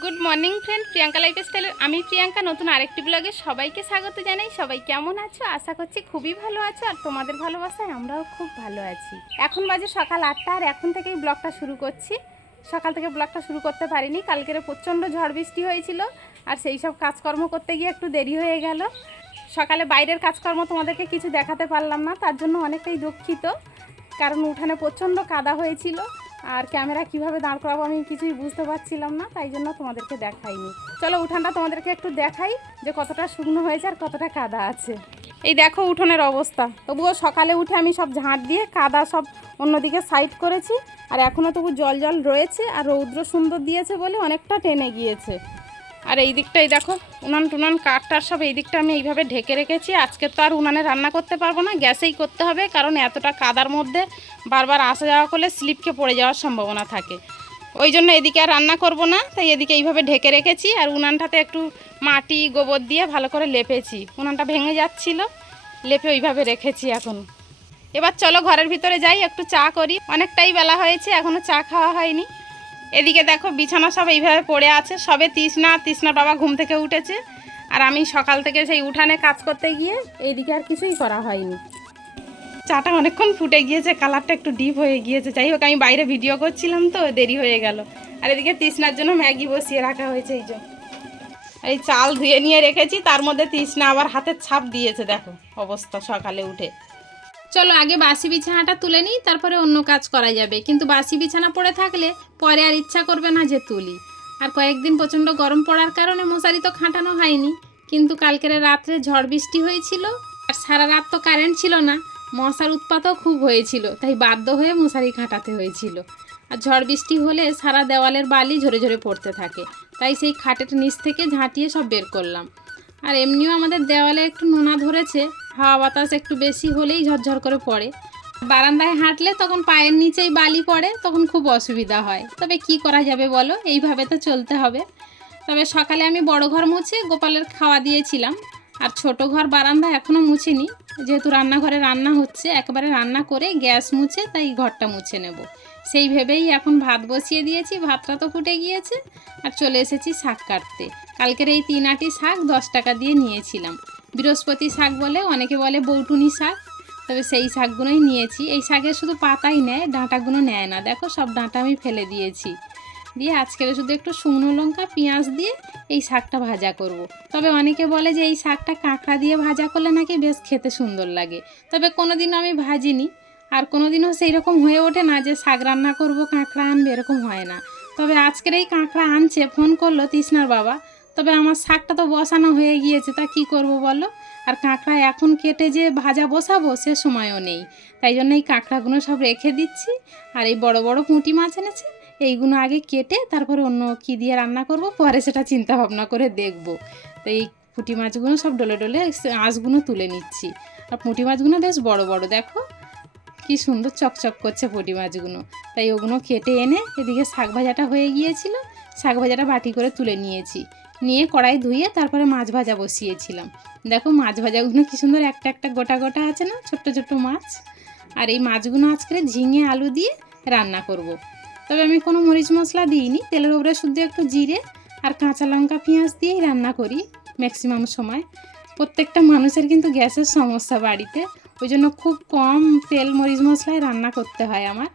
Good morning friend Priyanka life স্টাইলের আমি প্রিয়াঙ্কা, নতুন আরেকটি ব্লগে সবাইকে স্বাগত জানাই। সবাই কেমন আছো? আশা করছি খুবই ভালো আছো আর তোমাদের ভালোবাসায় আমরাও খুব ভালো আছি। এখন বাজে সকাল আটটা আর এখন থেকেই ব্লগটা শুরু করছি। সকাল থেকে ব্লগটা শুরু করতে পারিনি। কালকের প্রচণ্ড ঝড় বৃষ্টি হয়েছিল আর সেই সব কাজকর্ম করতে গিয়ে একটু দেরি হয়ে গেল। সকালে বাইরের কাজকর্ম তোমাদেরকে কিছু দেখাতে পারলাম না, তার জন্য অনেকটাই দুঃখিত। কারণ উঠানে প্রচণ্ড কাদা হয়েছিল। আর ক্যামেরা কীভাবে দাঁড় করাবো আমি কিছুই বুঝতে পারছিলাম না, তাই জন্য তোমাদেরকে দেখাইনি। চলো উঠানটা তোমাদেরকে একটু দেখাই যে কতটা শুকনো হয়েছে আর কতটা কাদা আছে। এই দেখো উঠোনের অবস্থা। তবুও সকালে উঠে আমি সব ঝাঁট দিয়ে কাদা সব অন্যদিকে সাইড করেছি, আর এখনও তবু জল জল রয়েছে, আর রৌদ্র সুন্দর দিয়েছে বলে অনেকটা টেনে গিয়েছে। আর এই দিকটাই দেখো, উনান টুনান কাঠটার সব এই দিকটা আমি এইভাবে ঢেকে রেখেছি। আজকে তো আর উনানে রান্না করতে পারব না, গ্যাসেই করতে হবে, কারণ এতটা কাদার মধ্যে বারবার আসা যাওয়া করলে স্লিপকে পড়ে যাওয়ার সম্ভাবনা থাকে। ওই জন্য এদিকে আর রান্না করব না, তাই এদিকে এইভাবে ঢেকে রেখেছি, আর উনানটাতে একটু মাটি, গোবর দিয়ে ভালো করে লেপেছি। উনানটা ভেঙে যাচ্ছিল, লেপে ওইভাবে রেখেছি এখন। এবার চলো ঘরের ভিতরে যাই, একটু চা করি। অনেকটাই বেলা হয়েছে এখনও চা খাওয়া হয়নি। এদিকে দেখো, বিছানা সব এইভাবে পড়ে আছে, সবে তৃষ্ণা তৃষ্ণার বাবা ঘুম থেকে উঠেছে। আর আমি সকাল থেকে সেই উঠানে কাজ করতে গিয়ে এইদিকে আর কিছুই করা হয়নি। চাটা অনেকক্ষণ ফুটে গিয়েছে, কালারটা একটু ডিপ হয়ে গিয়েছে। যাই হোক, আমি বাইরে ভিডিও করছিলাম তো, দেরি হয়ে গেল। আর এদিকে তৃষ্ণার জন্য ম্যাগি বসিয়ে রাখা হয়েছে, এই যে। এই চাল ধুয়ে নিয়ে রেখেছি, তার মধ্যে তৃষ্ণা আবার হাতের ছাপ দিয়েছে, দেখো অবস্থা সকালে উঠে। চলো আগে বাসি বিছানাটা তুলে নিই, তারপরে অন্য কাজ করা যাবে। কিন্তু বাসি বিছানা পড়ে থাকলে পরে আর ইচ্ছা করবে না যে তুলি। আর কয়েকদিন প্রচণ্ড গরম পড়ার কারণে মশারি তো খাটানো হয়নি। কিন্তু কালকের রাত্রে ঝড় বৃষ্টি হয়েছিল, আর সারা রাত তো কারেন্ট ছিল না। মশার উৎপাতও খুব হয়েছিল, তাই বাধ্য হয়ে মশারি খাটাতে হয়েছিল। আর ঝড় বৃষ্টি হলে সারা দেওয়ালের বালি ঝরে ঝরে পড়তে থাকে। তাই সেই খাটের নিচ থেকে ঝাঁটিয়ে সব বের করলাম। আর এমনিও আমাদের দেওয়ালে একটু নোনা ধরেছে হাওয়া বাতাস একটু বেশি হলেই ঝরঝর করে পড়ে। বারান্দায় হাঁটলে তখন পায়ের নিচেই বালি পড়ে, তখন খুব অসুবিধা হয়। তবে কি করা যাবে বলো? এইভাবে তো চলতে হবে। তবে সকালে আমি বড় ঘর মুছে গোপালের খাওয়া দিয়েছিলাম। আর ছোট ঘর বারান্দা এখনও মুছিনি। যেহেতু রান্নাঘরে রান্না হচ্ছে, একবারে রান্না করে গ্যাস মুছে তাই ঘরটা মুছে নেব। সেই ভেবেই এখন ভাত বসিয়ে দিয়েছি, ভাতটা তো ফুটে গিয়েছে। আর চলে এসেছি শাক কাটতে। কালকের এই তিন আটি শাক দশ টাকা দিয়ে নিয়েছিলাম। বৃহস্পতি শাক বলে, অনেকে বলে বৌটুনি শাক, তবে সেই শাকগুলোই নিয়েছি। এই শাকের শুধু পাতাই নেয়, ডাঁটাগুলো নেয় না। দেখো, সব ডাঁটা আমি ফেলে দিয়েছি। দিয়ে আজকের শুধু একটু শুকনো লঙ্কা, পেঁয়াজ দিয়ে এই শাকটা ভাজা করব। তবে অনেকে বলে যে এই শাকটা কাঁকড়া দিয়ে ভাজা করলে নাকি বেশ খেতে সুন্দর লাগে। তবে কোনোদিনও আমি ভাজিনি। আর কোনোদিনও সেই রকম হয়ে ওঠে না যে শাক রান্না করব, কাঁকড়া আনবে, এরকম হয় না। তবে আজকের এই কাঁকড়া আনছে, ফোন করল তৃষ্ণার বাবা। তবে আমার শাকটা তো বসানো হয়ে গিয়েছে, তা কি করব বলো? আর কাঁকড়া এখন কেটে যে ভাজা বসাবো, সে সময়ও নেই। তাই জন্য এই কাঁকড়াগুলো সব রেখে দিচ্ছি। আর এই বড় বড় পুঁটি মাছ এনেছে, এইগুলো আগে কেটে তারপরে অন্য কি দিয়ে রান্না করব, পরে সেটা চিন্তা ভাবনা করে দেখব। তো এই পুঁটি মাছগুলো সব ডলে ডলে আঁশগুলো তুলে নিচ্ছি। আর পুঁটি মাছগুলো বেশ বড় বড়, দেখো কি সুন্দর চকচক করছে পুঁটি মাছগুলো। তাই ওগুলো কেটে এনে এদিকে শাক ভাজাটা হয়ে গিয়েছিল, শাক ভাজাটা বাটি করে তুলে নিয়েছি। নিয়ে কড়াই ধুয়ে তারপরে মাছ ভাজা বসিয়েছিলাম। দেখো মাছ ভাজাগুলো কি সুন্দর একটা একটা গোটা গোটা আছে না? ছোট্ট ছোট্ট মাছ। আর এই মাছগুলো আজকে ঝিঙে, আলু দিয়ে রান্না করব। তবে আমি কোনো মরিচ মশলা দিইনি, তেলের ওপরে শুধু একটু জিরে আর কাঁচা লঙ্কা, পেঁয়াজ দিয়েই রান্না করি ম্যাক্সিমাম সময়। প্রত্যেকটা মানুষের কিন্তু গ্যাসের সমস্যা বাড়িতে, ওই জন্য খুব কম তেল মরিচ মশলায় রান্না করতে হয় আমার।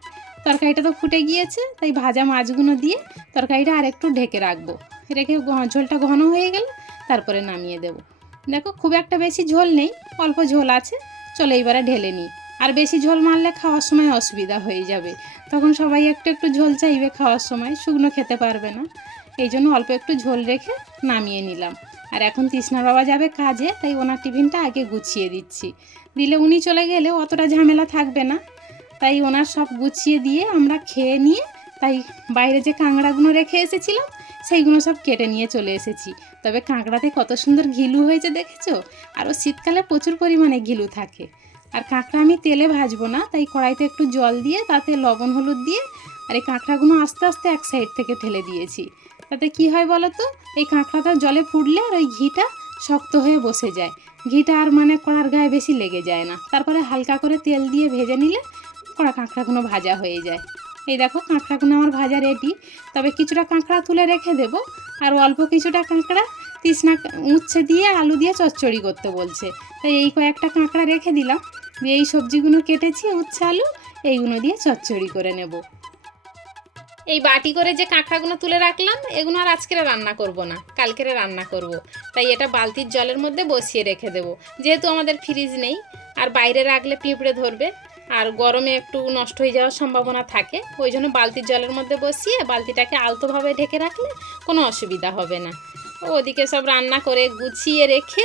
তরকারিটা তো ফুটে গিয়েছে, তাই ভাজা মাছগুলো দিয়ে তরকারিটা আর একটু ঢেকে রাখব। রেখে ঝোলটা ঘন হয়ে গেলে, তারপরে নামিয়ে দেবো। দেখো, খুব একটা বেশি ঝোল নেই, অল্প ঝোল আছে, চলো এইবারে ঢেলে নিই। আর বেশি ঝোল মারলে খাওয়ার সময় অসুবিধা হয়ে যাবে। তখন সবাই একটু একটু ঝোল চাইবে খাওয়ার সময়, শুকনো খেতে পারবে না। এই জন্য অল্প একটু ঝোল রেখে নামিয়ে নিলাম। আর এখন তৃষ্ণার বাবা যাবে কাজে, তাই ওনার টিফিনটা আগে গুছিয়ে দিচ্ছি। দিলে উনি চলে গেলে অতটা ঝামেলা থাকবে না। তাই ওনার সব গুছিয়ে দিয়ে আমরা খেয়ে নিয়ে, তাই বাইরে যে কাঁকড়াগুলো রেখে এসেছিলাম সেইগুলো সব কেটে নিয়ে চলে এসেছি। তবে কাঁকড়াতে কত সুন্দর ঘিলু হয়েছে দেখেছ? আরও শীতকালে প্রচুর পরিমাণে ঘিলু থাকে। আর কাঁকড়া আমি তেলে ভাজবো না, তাই কড়াইতে একটু জল দিয়ে, তাতে লবণ, হলুদ দিয়ে, আর এই কাঁকড়াগুলো আস্তে আস্তে এক সাইড থেকে ঢেলে দিয়েছি। তাতে কি হয় বলো তো এই কাঁকড়াটা জলে ফুটলে আর ওই ঘিটা শক্ত হয়ে বসে যায়। ঘিটা আর মানে কড়ার গায়ে বেশি লেগে যায় না। তারপরে হালকা করে তেল দিয়ে ভেজে নিলে কড়া কাঁকড়াগুলো ভাজা হয়ে যায়। এই দেখো কাঁকড়াগুলো আমার ভাজা রেডি তবে কিছুটা কাঁকড়া তুলে রেখে দেব। আর অল্প কিছুটা কাঁকড়া তৃষ্ণা উচ্ছে দিয়ে আলু দিয়ে চচ্চড়ি করতে বলছে। তাই এই কয়েকটা কাঁকড়া রেখে দিলাম। এই সবজিগুলো কেটেছি, উচ্ছে আলু, এইগুলো দিয়ে চচ্চড়ি করে নেব। এই বাটি করে যে কাঁকড়াগুলো তুলে রাখলাম, এগুলো আর আজকের রান্না করব না। কালকেরে রান্না করব। তাই এটা বালতির জলের মধ্যে বসিয়ে রেখে দেবো। যেহেতু আমাদের ফ্রিজ নেই, আর বাইরে রাখলে পিঁপড়ে ধরবে আর গরমে একটু নষ্ট হয়ে যাওয়ার সম্ভাবনা থাকে। ওই জন্য বালতির জলের মধ্যে বসিয়ে বালতিটাকে আলতোভাবে ঢেকে রাখলে কোনো অসুবিধা হবে না। ওদিকে সব রান্না করে গুছিয়ে রেখে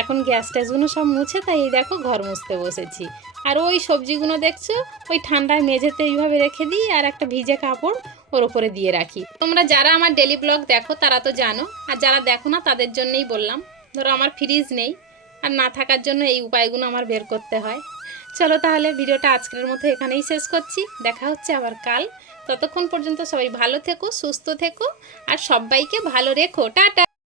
এখন গ্যাস ট্যাসগুলো সব মুছে তাই এই দেখো ঘর মুছতে বসেছি। আর ওই সবজিগুলো দেখছ? ওই ঠান্ডায় মেঝেতে এইভাবে রেখে দিই আর একটা ভিজে কাপড় ওর উপরে দিয়ে রাখি। তোমরা যারা আমার ডেলি ব্লগ দেখো তারা তো জানো, আর যারা দেখো না তাদের জন্যই বললাম, ধরো আমার ফ্রিজ নেই, আর না থাকার জন্য এই উপায়গুলো আমার বের করতে হয়। চলো তাহলে ভিডিওটা আজকের মতো এখানেই শেষ করছি। দেখা হচ্ছে আবার কাল। ততক্ষণ পর্যন্ত সবাই ভালো থেকো, সুস্থ থেকো, আর সবাইকে ভালো রেখো। টাটা!